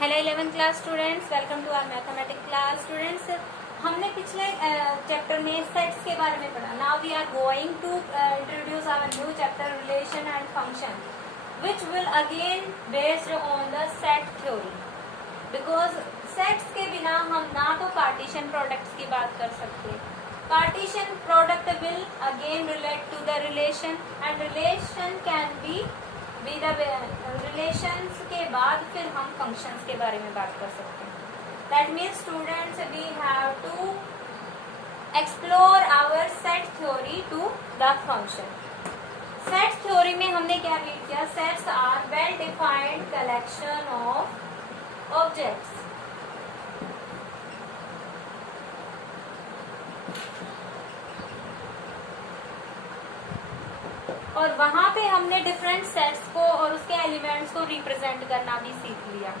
Hello 11th class students, welcome to our mathematics class students. हमने पिछले chapter में sets के बारे में पढ़ा। Now we are going to introduce our new chapter relation and function which will again based on the set theory. Because sets के बिना हम ना तो पार्टीशन प्रोडक्ट्स की बात कर सकते। Partition product will again relate to the relation and relation can be relations के बाद फिर हम फंक्शंस के बारे में बात कर सकते हैं। That means students we have to explore our set theory to the function. Set theory में हमने क्या रीड किया? Sets are well defined collection of objects. और वहां पे हमने डिफरेंट सेट्स को और उसके एलिमेंट्स को रिप्रेजेंट करना भी सीख लिया।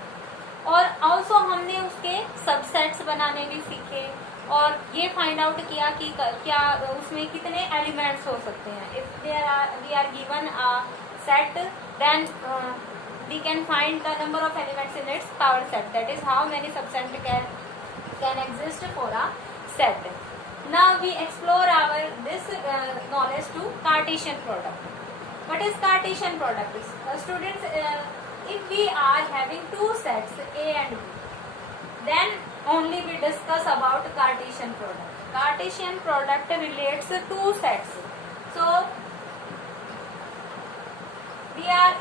और ऑल्सो हमने उसके सबसेट्स बनाने भी सीखे और ये फाइंड आउट किया कि क्या उसमें कितने एलिमेंट्स हो सकते हैं। If we are given a set then we can find the number of elements in its power set. That is how many subsets can exist for a set. Now we explore our this knowledge to Cartesian product. What is Cartesian product? Students, if we are having two sets A and B, then only we discuss about Cartesian product. Cartesian product relates two sets. So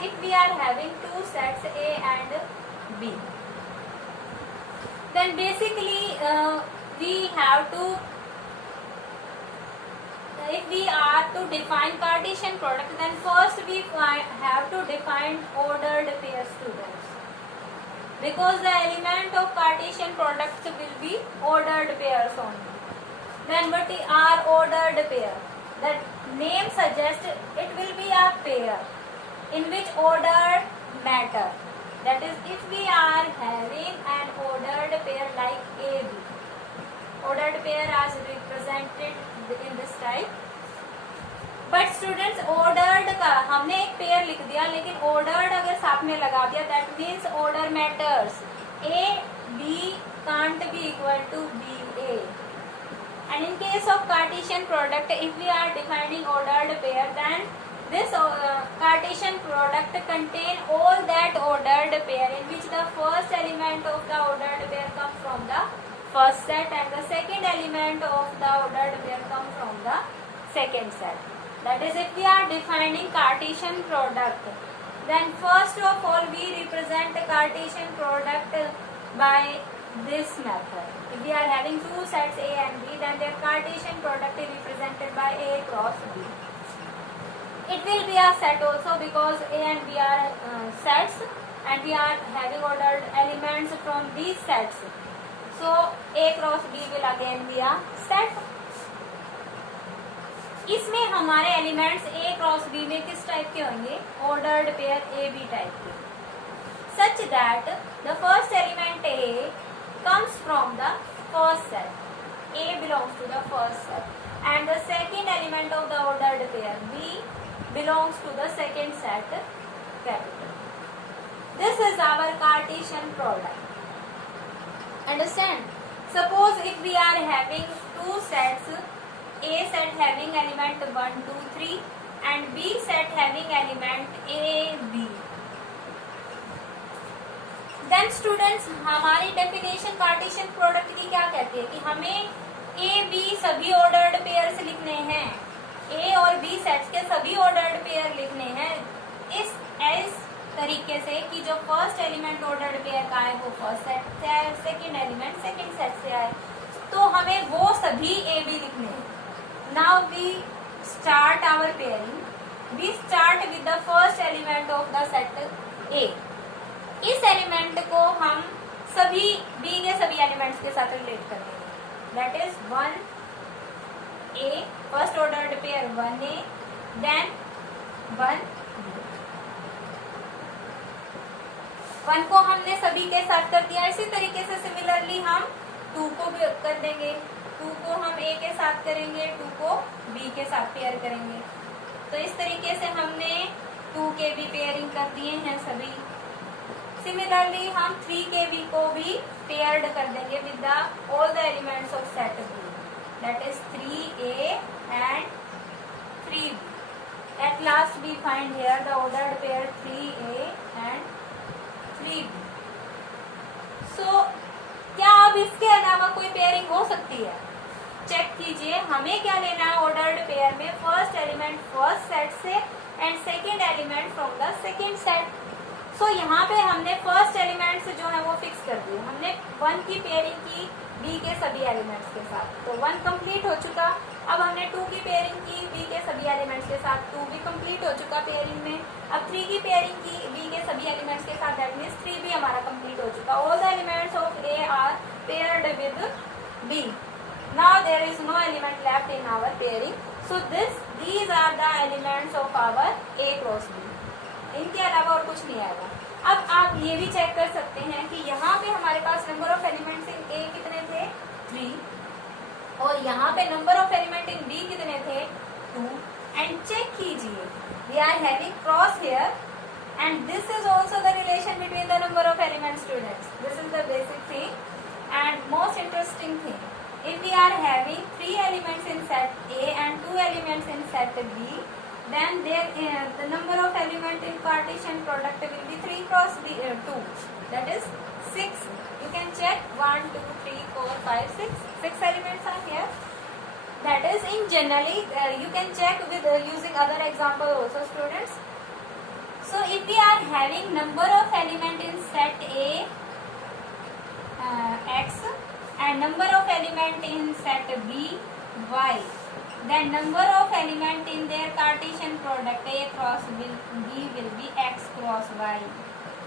if we are having two sets A and B, then basically we have to, if we are to define Cartesian product, then first we have to define ordered pair, students, because the element of Cartesian products will be ordered pairs only. Then what are ordered pair? That name suggests it will be a pair in which order matter. That is, if we are having an ordered pair like AB, ordered pair as represented in this type. But students, ordered का हमने एक pair लिख दिया, लेकिन ordered अगर साथ में लगा दिया, that means order matters. A B can't be equal to B A. And in case of Cartesian product, if we are defining ordered pair, then this Cartesian product contain all that ordered pair in which the first element of the ordered pair comes from the first set and the second element of the ordered pair comes from the second set. That is, if we are defining Cartesian product, then first of all we represent Cartesian product by this method. If we are having two sets A and B, then their Cartesian product is represented by A cross B. It will be a set also because A and B are sets and we are having ordered elements from these sets. So A cross B will again be a set. इसमें हमारे elements A cross B में किस type के होंगे? Ordered pair A B type के, such that the first element A comes from the first set. A belongs to the first set and the second element of the ordered pair B belongs to the second set capital. This is our Cartesian product. Understand? Suppose if we are having two sets, A set having element 1 2 3 and B set having element A B, then students हमारी definition Cartesian product की क्या कहती है कि हमें A B सभी ordered pairs लिखने हैं, A और B सेट्स के सभी ऑर्डर्ड पेयर लिखने हैं इस तरीके से कि जो फर्स्ट एलिमेंट ऑर्डर्ड पेयर का है वो फर्स्ट सेट से आए, सेकंड एलिमेंट सेकंड सेट से आए, तो हमें वो सभी A B लिखने हैं। Now we start our pairing. We start with the first element of the set A. इस एलिमेंट को हम सभी B के सभी एलिमेंट्स के साथ रिलेट कर देंगे। That is 1A, first ordered pair 1A, then 1B. 1 को हमने सभी के साथ कर दिया। इसी तरीके से सिमिलरली हम 2 को भी कर देंगे। 2 को हम A के साथ करेंगे, 2 को B के साथ पेयर करेंगे। तो इस तरीके से हमने 2 के भी पेयरिंग कर दिए हैं सभी सिमिलरली हम 3KB को भी पेयर्ड कर देंगे with the all the elements of set B, that is 3A and 3B. At last we find here the ordered pair 3A and 3B. So क्या अब इसके अलावा कोई पेयरिंग हो सकती है? चेक कीजिए, हमें क्या लेना है ऑर्डर्ड पेयर में, फर्स्ट एलिमेंट फर्स्ट सेट से and second element from the second set. So यहाँ पे हमने फर्स्ट एलिमेंट्स जो है वो फिक्स कर दिए. हमने 1 की पेयरिंग की B के सभी एलिमेंट्स के साथ, तो 1 कंप्लीट हो चुका. अब हमने 2 की पेयरिंग की B के सभी एलिमेंट्स के साथ, 2 भी कंप्लीट हो चुका पेयरिंग में. अब 3 की पेयरिंग की B के सभी एलिमेंट्स के साथ, दैट मीन्स 3 भी हमारा कंप्लीट हो चुका. All the elements of A are paired with B. Now there is no element left in our pairing. So these are the elements of our A cross B. इनके अलावा और कुछ नहीं आएगा. अब आप ये भी चेक कर सकते हैं कि यहाँ पे हमारे पास number of elements in A कितने थे 3, और यहाँ पे number of element in B कितने थे 2. एंड चेक कीजिए, we are having cross here and this is also the relation between the number of elements, students. This is the basic thing and most interesting thing. If we are having 3 elements in set A and 2 elements in set B, then the number of element in Cartesian product will be 3 cross 2. That is 6. You can check 1, 2, 3, 4, 5, 6. 6 elements are here. That is in generally you can check with using other example also, students. So if we are having number of element in set A X and number of element in set B Y, then number of element in their Cartesian product A cross B will be X cross Y.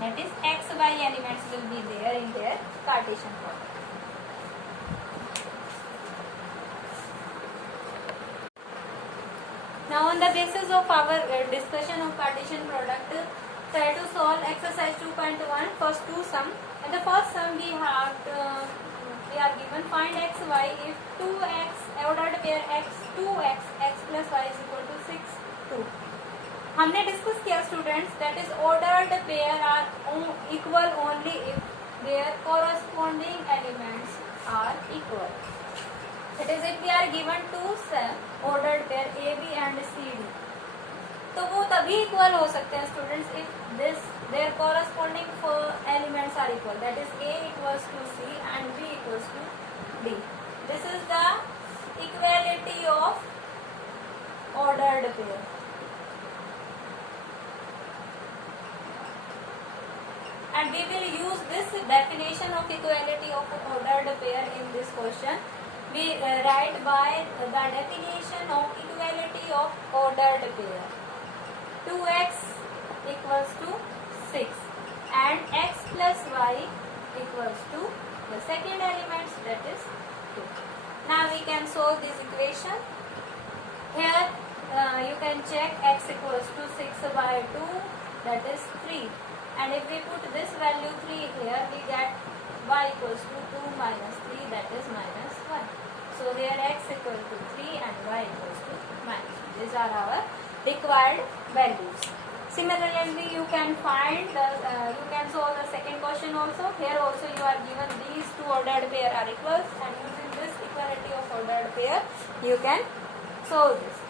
That is X Y elements will be there in their Cartesian product. Now on the basis of our discussion of Cartesian product, try to solve exercise 2.1 first two sum. And the first sum we have we are given find x y if 2x ordered pair x 2x x plus y is equal to 6 2. हमने discuss किया students that is ordered pair are equal only if their corresponding elements are equal. It is if we are given two ordered pair A, B and C, D, तो वो तभी equal हो सकते हैं students if their corresponding elements are equal. That is A equals to C and B equals to D. This is the equality of ordered pair. And we will use this definition of equality of ordered pair in this question. We write by the definition of equality of ordered pair. 2x equals to 6 and x plus y equals to the second element, that is 2. Now we can solve this equation. Here you can check x equals to 6 by 2, that is 3. And if we put this value 3 here, we get y equals to 2 minus 3, that is minus 1. So there x equal to 3 and y equals to minus 1. These are our required values. Similarly, you can find you can solve the second question also. Here also you are given these two ordered pair are equal, and using this equality of ordered pair, you can solve this.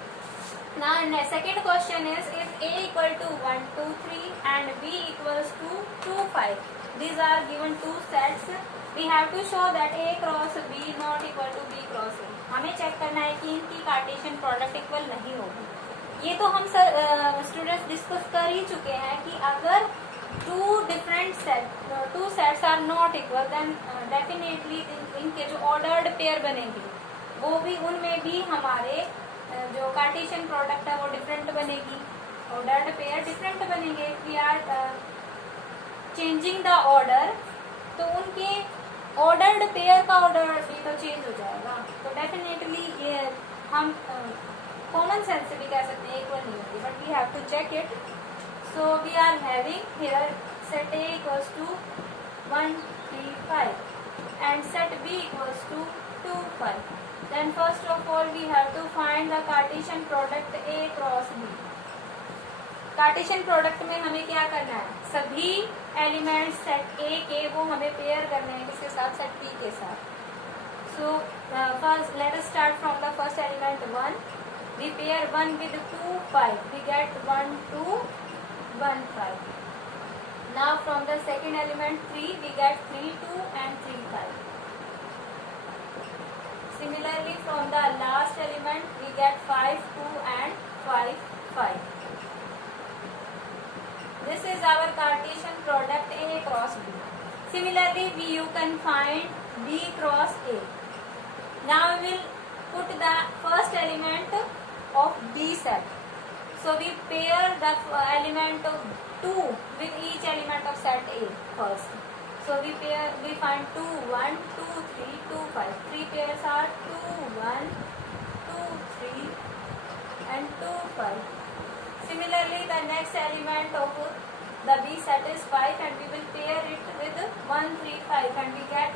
Now, the second question is if A equal to 1, 2, 3 and B equals to 2, 5. These are given two sets. We have to show that A cross B not equal to B cross A. हमें check करना है कि इनकी Cartesian product equal नहीं होगी. ये तो हम स्टूडेंट्स डिस्कस कर ही चुके हैं कि अगर two sets are not equal then definitely इनके जो ऑर्डर्ड पेयर बनेंगे वो भी उनमें भी हमारे जो कार्टेशियन प्रोडक्ट है वो डिफरेंट बनेगी. ऑर्डर्ड पेयर डिफरेंट बनेंगे. We are changing the order, तो उनके ऑर्डर्ड पेयर का ऑर्डर भी तो चेंज हो जाएगा. तो डेफिनेटली ये हम कॉमन सेंस से भी कह सकते हैं इक्वल नहीं होगी, but we have to check it. So we are having here set A equals to 1, 3, 5 and set B equals to 2, 5. Then first of all we have to find the Cartesian product A cross B. Cartesian product में हमें क्या करना है, सभी element set ए के वो हमें pair करने हैं किसके साथ, सेट पी के साथ. So first let us start from the first element 1. We pair 1 with 2 5, we get 1 2 1 5. Now from the second element 3 we get 3 2 and 3 5. Similarly from the last element we get 5 2 and 5 5. This is our Cartesian product A cross B. Similarly, you can find B cross A. Now we will put the first element of B set. So we pair the element of 2 with each element of set A first. So we find 2 1 2 3 2 5. 3 pairs are 2 1 2 3 and 2 5. Similarly, the next element of the B set is 5 and we will pair it with 1 3 5 and we get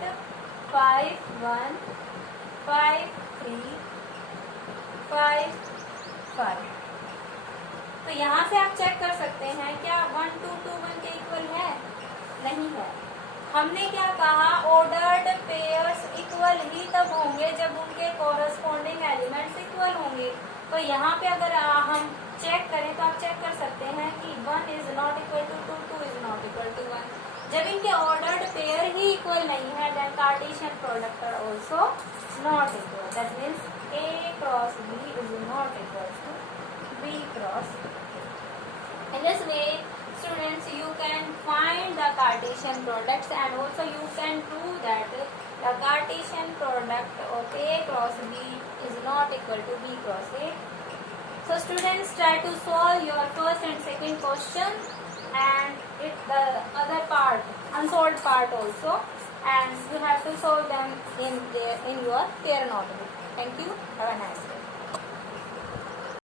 5 1 5 3 5 5. तो यहाँ से आप check कर सकते हैं क्या 1 2 2 1 के equal है? नहीं है. हमने क्या कहा, ऑर्डर्ड पेयर्स इक्वल ही तब होंगे जब उनके कॉरस्पॉन्डिंग एलिमेंट्स इक्वल होंगे. तो यहाँ पे अगर हम चेक करें तो आप चेक कर सकते हैं कि 1 is not equal to 2 2 is not equal to 1. जब इनके ऑर्डर्ड पेयर ही इक्वल नहीं है then Cartesian product are also not equal. That means A cross B is not equal to B cross. In this way, students, you can find the Cartesian products and also you can prove that the Cartesian product of A cross B is not equal to B cross A. So students, try to solve your first and second question and the other part, unsolved part also, and you have to solve them in your pair notebook. Thank you. Have a nice day.